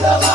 love.